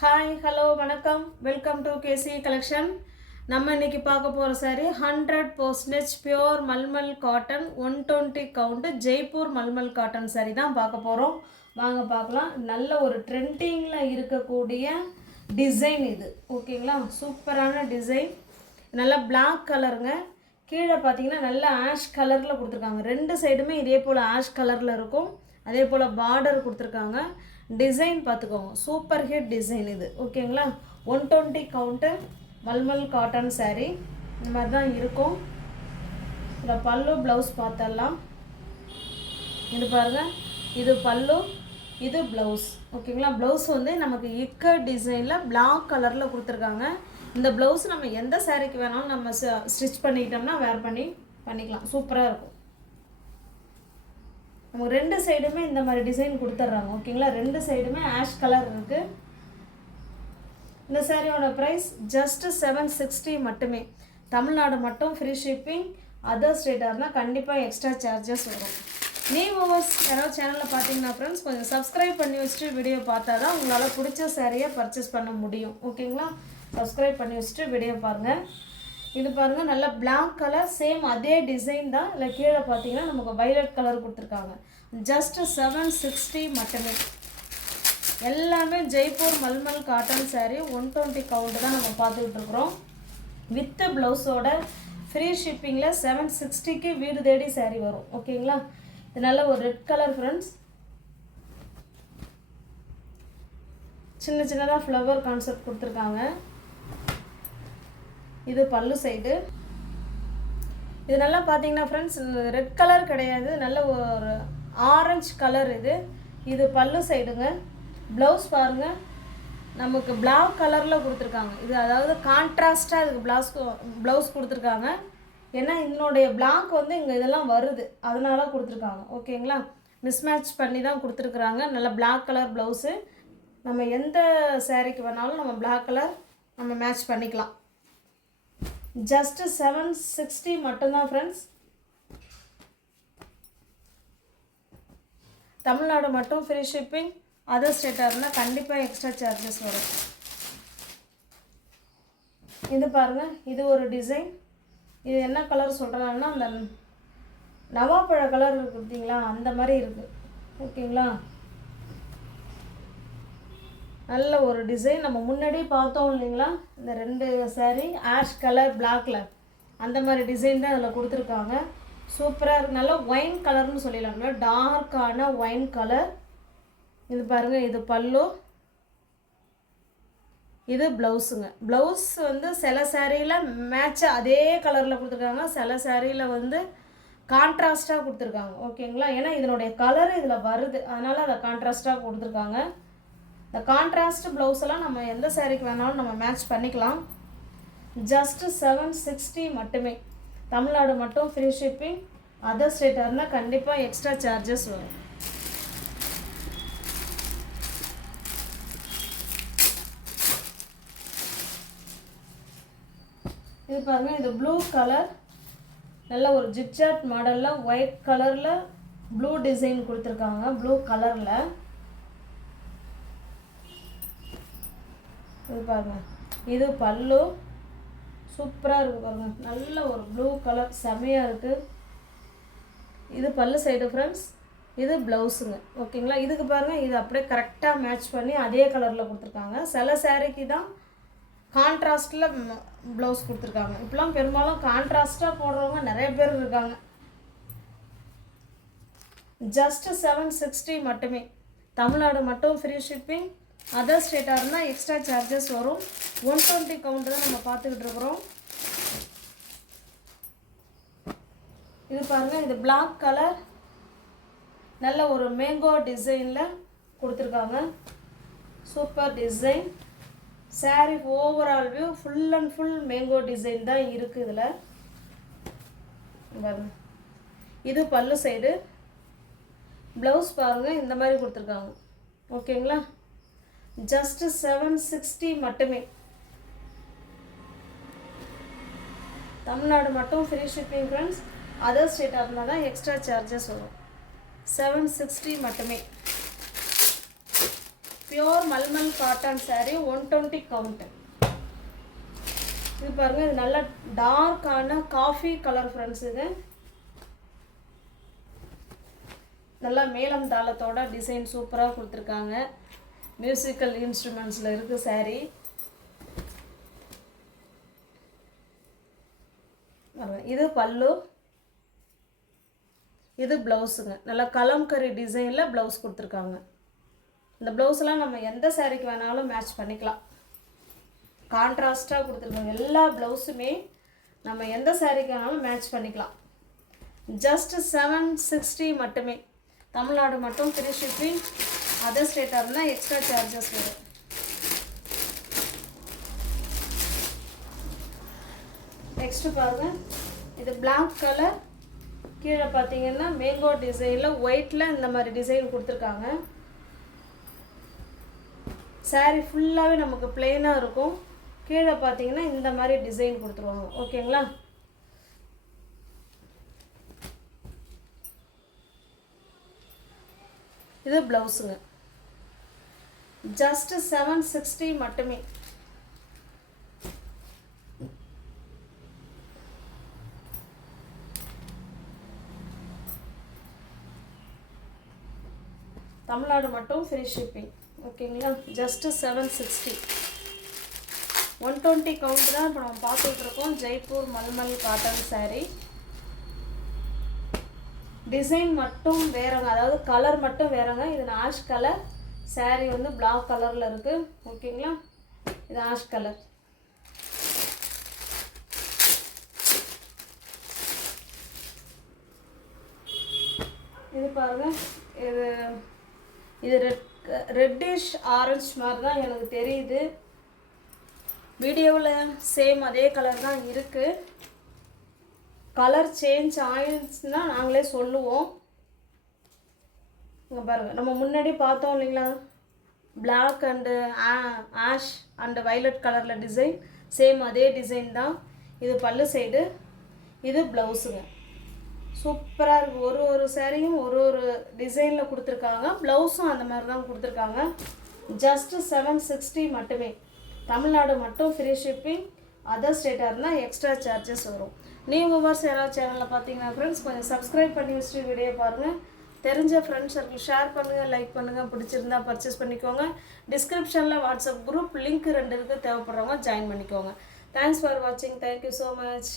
Hi hello வணக்கம் welcome to KC collection. நம்ம இன்னைக்கு பார்க்க போகிற sorry 100% pure mulmul cotton 120 count Jaipur mulmul cotton sorry தான் பார்க்க போகிறோம். வாங்க பார்க்கலாம். நல்ல ஒரு ட்ரெண்டிங்கில் இருக்கக்கூடிய டிசைன் இது, ஓகேங்களா? சூப்பரான டிசைன், நல்லா பிளாக் கலருங்க. கீழே பார்த்தீங்கன்னா நல்லா ஆஷ் கலரில் கொடுத்துருக்காங்க. ரெண்டு சைடுமே இதே போல் ஆஷ் கலரில் இருக்கும். அதே போல் பார்டர் கொடுத்துருக்காங்க. டிசைன் பார்த்துக்கோங்க, சூப்பர் ஹிட் டிசைன் இது, ஓகேங்களா? 120 கவுண்ட்டு மல்மல் காட்டன் சாரீ இந்த மாதிரி தான் இருக்கும். இந்த பல்லு ப்ளவுஸ் பார்த்தரலாம். இது பாருங்கள், இது பல்லு, இது ப்ளவுஸ், ஓகேங்களா? ப்ளவுஸ் வந்து நமக்கு இக்கட் டிசைனில் பிளாக் கலரில் கொடுத்துருக்காங்க. இந்த ப்ளவுஸ் நம்ம எந்த சாரீக்கு வேணாலும் நம்ம ஸ்டிச் பண்ணிக்கிட்டோம்னா வேர் பண்ணிக்கலாம், சூப்பராக இருக்கும். நமக்கு ரெண்டு சைடுமே இந்த மாதிரி டிசைன் கொடுத்துட்றாங்க, ஓகேங்களா? ரெண்டு சைடுமே ஆஷ் கலர் இருக்குது. இந்த சாரியோட ப்ரைஸ் ஜஸ்ட் 760 மட்டுமே. தமிழ்நாடு மட்டும் ஃப்ரீ ஷிப்பிங். அதர் ஸ்டேட்டாக இருந்தால் கண்டிப்பாக எக்ஸ்ட்ரா சார்ஜஸ் வரும். வியூவர்ஸ் யாராவது சேனலில் பார்த்தீங்கன்னா ஃப்ரெண்ட்ஸ் கொஞ்சம் சப்ஸ்கிரைப் பண்ணி வச்சுட்டு வீடியோ பார்த்தா தான் உங்களால் பிடிச்ச சாரியை பர்ச்சேஸ் பண்ண முடியும், ஓகேங்களா? சப்ஸ்கிரைப் பண்ணி வச்சுட்டு வீடியோ பாருங்கள். இது பாருங்கள், நல்ல பிளாக் கலர், சேம் அதே டிசைன் தான். இல்லை கீழே பார்த்தீங்கன்னா நமக்கு வைலட் கலர் கொடுத்துருக்காங்க. ஜஸ்ட் 760 மட்டுமே. எல்லாமே ஜெய்ப்பூர் மல்மல் காட்டன் சாரீ 120 கவுண்ட் தான் நம்ம பார்த்துக்கிட்டு இருக்கிறோம். வித் ப்ளவுஸோட ஃப்ரீ ஷிப்பிங்கில் 760க்கு வீடு தேடி சாரீ வரும், ஓகேங்களா? இது நல்ல ஒரு ரெட் கலர் ஃப்ரெண்ட்ஸ். சின்ன சின்னதாக ஃப்ளவர் கான்செப்ட் கொடுத்துருக்காங்க. இது பல்லு சைடு. இது நல்லா பார்த்தீங்கன்னா ஃப்ரெண்ட்ஸ் ரெட் கலர் கிடையாது, நல்ல ஒரு ஆரஞ்சு கலர் இது. இது பல்லு சைடுங்க. ப்ளவுஸ் பாருங்கள், நமக்கு பிளாக் கலரில் கொடுத்துருக்காங்க. இது அதாவது கான்ட்ராஸ்டாக இதுக்கு ப்ளவுஸ் கொடுத்துருக்காங்க. ஏன்னா இதனுடைய பிளாக் வந்து இங்கே இதெல்லாம் வருது, அதனால கொடுத்துருக்காங்க, ஓகேங்களா? மிஸ்மேட்ச் பண்ணி தான் கொடுத்துருக்குறாங்க. நல்ல பிளாக் கலர் ப்ளவுஸு. நம்ம எந்த சாரீக்கு வேணாலும் நம்ம பிளாக் கலர் நம்ம மேட்ச் பண்ணிக்கலாம். ஜஸ்ட் 760 மட்டும்தான் ஃப்ரெண்ட்ஸ். தமிழ்நாடு மட்டும் ஃப்ரீ ஷிப்பிங். அதர் ஸ்டேட்டாக இருந்தால் கண்டிப்பாக எக்ஸ்ட்ரா சார்ஜஸ் வரும். இது பாருங்கள், இது ஒரு டிசைன். இது என்ன கலர் சொல்கிறாங்கன்னா அந்த நவாப்பழ கலர் இருக்குது பார்த்தீங்களா, அந்த மாதிரி இருக்குது, ஓகேங்களா? நல்ல ஒரு டிசைன். நம்ம முன்னாடி பார்த்தோம் இல்லைங்களா, இந்த ரெண்டு சாரீ ஆஷ் கலர் பிளாக்ல அந்த மாதிரி டிசைன் தான் அதில் கொடுத்துருக்காங்க. சூப்பராக இருக்குது. நல்லா ஒயின் கலர்னு சொல்லிடலாம்ல, டார்க்கான ஒயின் கலர். இது பாருங்கள், இது பல்லு, இது ப்ளவுஸுங்க. ப்ளவுஸ் வந்து சில சாரியில் மேட்சாக அதே கலரில் கொடுத்துருக்காங்க, சில சாரியில் வந்து கான்ட்ராஸ்டாக கொடுத்துருக்காங்க, ஓகேங்களா? ஏன்னா இதனுடைய கலர் இதில் வருது, அதனால் அதை கான்ட்ராஸ்டாக கொடுத்துருக்காங்க. இந்த கான்ட்ராஸ்ட் ப்ளவுஸ் எல்லாம் நம்ம எந்த சாரீக்கு வேணாலும் நம்ம மேட்ச் பண்ணிக்கலாம். ஜஸ்ட் 760 மட்டுமே. தமிழ்நாடு மட்டும் ஃப்ரீ ஷிப்பிங். அதர் ஸ்டேட்டாக இருந்தால் கண்டிப்பாக எக்ஸ்ட்ரா சார்ஜஸ் வரும். இது பாருங்கள், இது ப்ளூ கலர். நல்ல ஒரு ஜிக்ஜாட் மாடலில் ஒயிட் கலரில் ப்ளூ டிசைன் கொடுத்துருக்காங்க, ப்ளூ கலரில். இது பாருங்கள், இது பல்லு, சூப்பராக இருக்குது பாருங்கள். நல்ல ஒரு ப்ளூ கலர், செமையாக இருக்குது. இது பல்லு சைடு ஃப்ரெண்ட்ஸ். இது ப்ளவுஸுங்க, ஓகேங்களா? இதுக்கு பாருங்கள், இது அப்படியே கரெக்டாக மேட்ச் பண்ணி அதே கலரில் கொடுத்துருக்காங்க. சில சாரீக்கு தான் கான்ட்ராஸ்டில் ப்ளவுஸ் கொடுத்துருக்காங்க. இப்போலாம் பெரும்பாலும் கான்ட்ராஸ்டாக போடுறவங்க நிறைய பேர் இருக்காங்க. ஜஸ்ட் 760 மட்டுமே. தமிழ்நாடு மட்டும் ஃப்ரீ ஷிப்பிங். அதர் ஸ்டேட்டாக இருந்தால் எக்ஸ்ட்ரா சார்ஜஸ் வரும். 120 கவுண்ட் தான் நம்ம பார்த்துக்கிட்டு இருக்கிறோம். இது பாருங்கள், இது பிளாக் கலர், நல்ல ஒரு மேங்கோ டிசைனில் கொடுத்துருக்காங்க. Super design. Sari overall view full and full mango design தான் இருக்குது இதில். பாருங்கள், இது பல்லு சைடு. ப்ளவுஸ் பாருங்கள், இந்த மாதிரி கொடுத்துருக்காங்க, ஓகேங்களா? ஜஸ்ட் 760 மட்டுமே. தமிழ்நாடு மட்டும் ஃப்ரீ ஷிப்பிங் ஃப்ரெண்ட்ஸ். அதர் ஸ்டேட்டாக இருந்தால் தான் எக்ஸ்ட்ரா சார்ஜஸ் வரும். 760 மட்டுமே. Pure mulmul cotton saree 120 count. இது பாருங்க, இது நல்ல டார்க்கான காஃபி கலர் ஃப்ரெண்ட்ஸ். இது நல்லா மேலம் தாளத்தோட டிசைன் சூப்பராக கொடுத்துருக்காங்க. மியூசிக்கல் இன்ஸ்ட்ருமெண்ட்ஸில் இருக்குது saree. இது பல்லு, இது ப்ளவுஸுங்க. நல்லா கலம்கரி டிசைனில் ப்ளவுஸ் கொடுத்துருக்காங்க. இந்த ப்ளவுஸ்லாம் நம்ம எந்த சாரீக்கு வேணாலும் மேட்ச் பண்ணிக்கலாம். கான்ட்ராஸ்டாக கொடுத்துருக்காங்க. எல்லா ப்ளவுஸுமே நம்ம எந்த சாரீக்கு வேணாலும் மேட்ச் பண்ணிக்கலாம். ஜஸ்ட் 760 மட்டுமே. தமிழ்நாடு மட்டும் ஃப்ரீ ஷிப்பிங். அதர் ஸ்டேட்டாக இருந்தால் எக்ஸ்ட்ரா சார்ஜஸ் வரும். நெக்ஸ்ட்டு பாருங்கள், இது பிளாக் கலர். கீழே பார்த்தீங்கன்னா மேங்கோ டிசைனில் ஒயிட்டில் இந்த மாதிரி டிசைன் கொடுத்துருக்காங்க. சாரீ ஃபுல்லாகவே நமக்கு பிளெயினாக இருக்கும். கீழே பார்த்தீங்கன்னா இந்த மாதிரி டிசைன் கொடுத்துருவாங்க. ஓகேங்களா? இது ப்ளவுஸுங்க. ஜஸ்ட் 760 மட்டுமே. தமிழ்நாடு மட்டும் ஃப்ரீ ஷிப்பிங். ஓகேங்களா? ஜஸ்ட்டு 760. 120 கவுண்ட் தான் இப்போ நம்ம பார்த்துட்ருக்கோம். Jaipur mulmul cotton saree. Design மட்டும் வேறங்க, அதாவது கலர் மட்டும் வேறங்க. இது ஆஷ் கலர். saree வந்து பிளாக் கலரில் இருக்குது. ஓகேங்களா? இது ஆஷ் கலர். இது பாருங்கள், இது ரெட்டிஷ் ஆரஞ்ச் மாதிரி தான் எனக்கு தெரியுது. வீடியோவில் சேம் அதே கலர் தான் இருக்குது. கலர் சேஞ்ச் ஆயிடுச்சுன்னா நாங்களே சொல்லுவோம். இங்கே பாருங்கள், நம்ம முன்னாடி பார்த்தோம் இல்லைங்களா, black and ash and violet கலரில் டிசைன். சேம் அதே டிசைன் தான். இது பல்லு சைடு, இது ப்ளவுஸுங்க. சூப்பராக இருக்குது. ஒரு சாரியும் ஒரு டிசைனில் கொடுத்துருக்காங்க. ப்ளவுஸும் அந்த மாதிரி தான் கொடுத்துருக்காங்க. ஜஸ்ட்டு 760 மட்டுமே. தமிழ்நாடு மட்டும் ஃப்ரீ ஷிப்பிங். அதர் ஸ்டேட்டாக இருந்தால் எக்ஸ்ட்ரா சார்ஜஸ் வரும். நியூ வியூவர்ஸ் யாராவது சேனலில் பார்த்தீங்கன்னா ஃப்ரெண்ட்ஸ் கொஞ்சம் சப்ஸ்கிரைப் பண்ணி வச்சுட்டு வீடியோ பாருங்கள். தெரிஞ்ச ஃப்ரெண்ட்ஸ் சர்க்கிள் ஷேர் பண்ணுங்கள், லைக் பண்ணுங்கள். பிடிச்சிருந்தா பர்ச்சேஸ் பண்ணிக்கோங்க. டிஸ்கிரிப்ஷனில் வாட்ஸ்அப் குரூப் லிங்க் 2 இருக்குது. தேவைப்படுறவங்க ஜாயின் பண்ணிக்கோங்க. தேங்க்ஸ் ஃபார் வாட்சிங். Thank you so much.